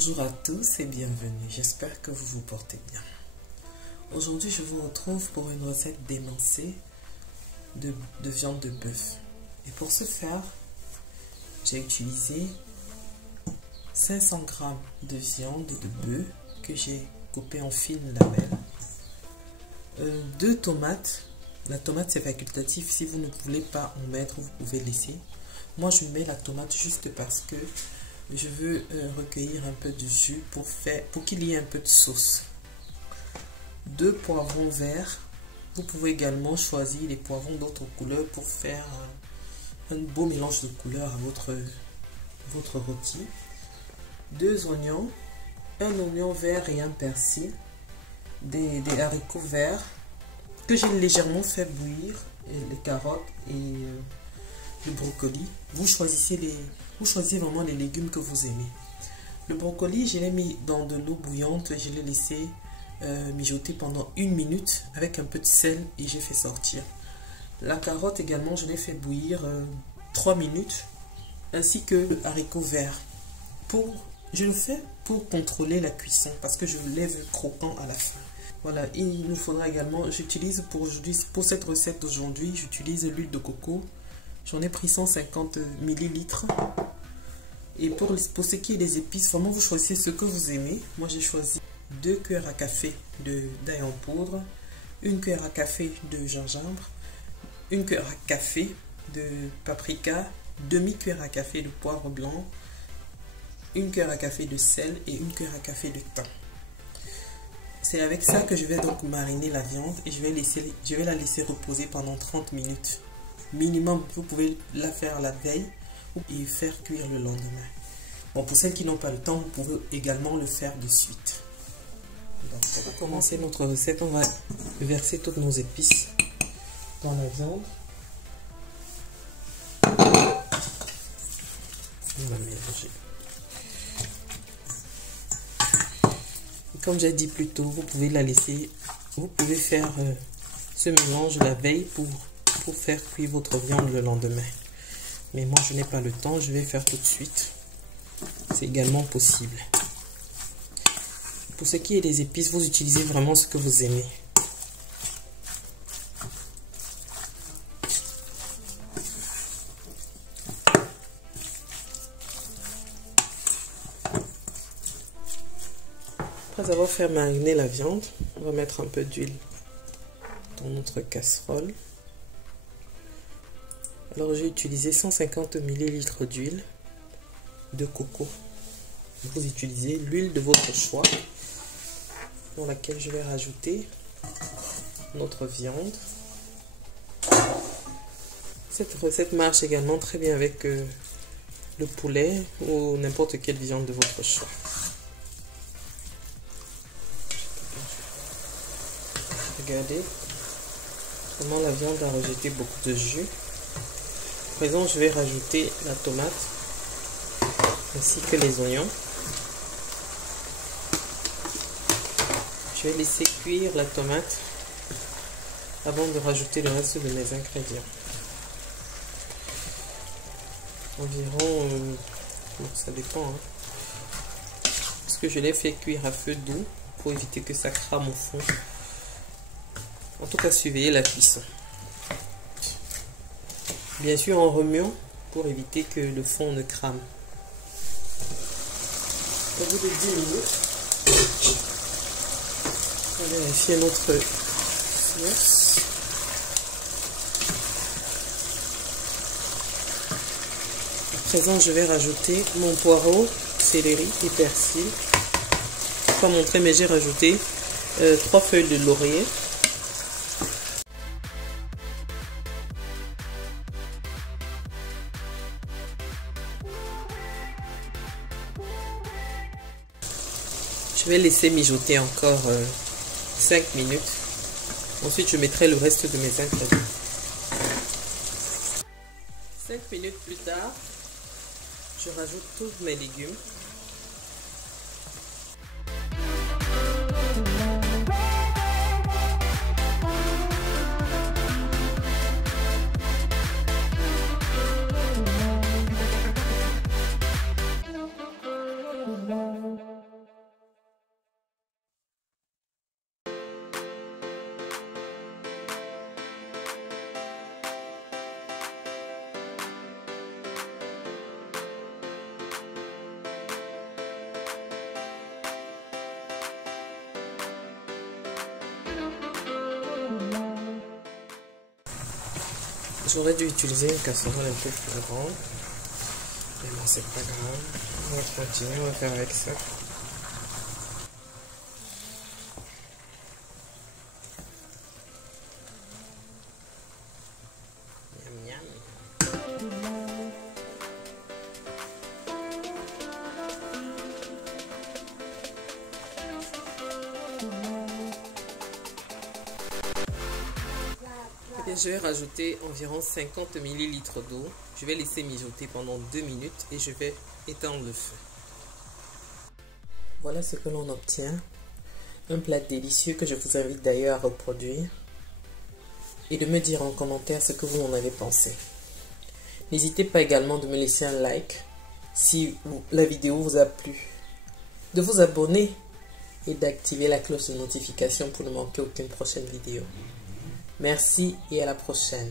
Bonjour à tous et bienvenue, j'espère que vous vous portez bien. Aujourd'hui je vous retrouve pour une recette d'émincé de viande de bœuf. Et pour ce faire, j'ai utilisé 500 g de viande de bœuf que j'ai coupée en fines lamelles. 2 tomates, la tomate c'est facultatif, si vous ne voulez pas en mettre, vous pouvez laisser. Moi je mets la tomate juste parce que je veux recueillir un peu de jus pour qu'il y ait un peu de sauce. 2 poivrons verts. Vous pouvez également choisir les poivrons d'autres couleurs pour faire un beau mélange de couleurs à votre rôti. 2 oignons, un oignon vert et un persil, des haricots verts que j'ai légèrement fait bouillir, et les carottes et le brocoli. Vous choisissez vraiment les légumes que vous aimez. Le brocoli, je l'ai mis dans de l'eau bouillante et je l'ai laissé mijoter pendant 1 minute avec un peu de sel et j'ai fait sortir. La carotte également, je l'ai fait bouillir 3 minutes, ainsi que le haricot vert. Je le fais pour contrôler la cuisson parce que je les veux croquants à la fin. Voilà, il nous faudra également, j'utilise pour cette recette d'aujourd'hui, j'utilise l'huile de coco. J'en ai pris 150 ml. Et pour ce qui est des épices, vraiment vous choisissez ce que vous aimez. Moi j'ai choisi 2 cuillères à café d'ail en poudre, 1 cuillère à café de gingembre, 1 cuillère à café de paprika, demi-cuillère à café de poivre blanc, 1 cuillère à café de sel et 1 cuillère à café de thym. C'est avec ça que je vais donc mariner la viande et je vais la laisser reposer pendant 30 minutes. Minimum, vous pouvez la faire la veille et faire cuire le lendemain. Bon, pour celles qui n'ont pas le temps, vous pouvez également le faire de suite. Donc, pour commencer notre recette, on va verser toutes nos épices dans la viande. On va mélanger. Comme j'ai dit plus tôt, vous pouvez la laisser, vous pouvez faire ce mélange la veille pour faire cuire votre viande le lendemain. Mais moi je n'ai pas le temps, je vais faire tout de suite. C'est également possible. Pour ce qui est des épices, vous utilisez vraiment ce que vous aimez. Après avoir fait mariner la viande, on va mettre un peu d'huile dans notre casserole. Alors j'ai utilisé 150 ml d'huile de coco. Vous utilisez l'huile de votre choix, dans laquelle je vais rajouter notre viande. Cette recette marche également très bien avec le poulet ou n'importe quelle viande de votre choix. Regardez comment la viande a rejeté beaucoup de jus. À présent, je vais rajouter la tomate ainsi que les oignons. Je vais laisser cuire la tomate avant de rajouter le reste de mes ingrédients. Environ, ça dépend, hein, parce que je l'ai fait cuire à feu doux pour éviter que ça crame au fond. En tout cas, surveillez la cuisson. Bien sûr en remuant pour éviter que le fond ne crame. Au bout de 10 minutes, on va vérifier notre sauce. À présent, je vais rajouter mon poireau, céleri et persil. Je ne vais pas montrer, mais j'ai rajouté 3 feuilles de laurier. Je vais laisser mijoter encore 5 minutes. Ensuite, je mettrai le reste de mes ingrédients. 5 minutes plus tard, je rajoute tous mes légumes. J'aurais dû utiliser une casserole un peu plus grande. Mais bon, c'est pas grave. On va continuer, on va faire avec ça. Miam, miam. Et je vais rajouter environ 50 ml d'eau. Je vais laisser mijoter pendant 2 minutes et je vais éteindre le feu. Voilà ce que l'on obtient. Un plat délicieux que je vous invite d'ailleurs à reproduire. Et de me dire en commentaire ce que vous en avez pensé. N'hésitez pas également de me laisser un like si la vidéo vous a plu. De vous abonner et d'activer la cloche de notification pour ne manquer aucune prochaine vidéo. Merci et à la prochaine.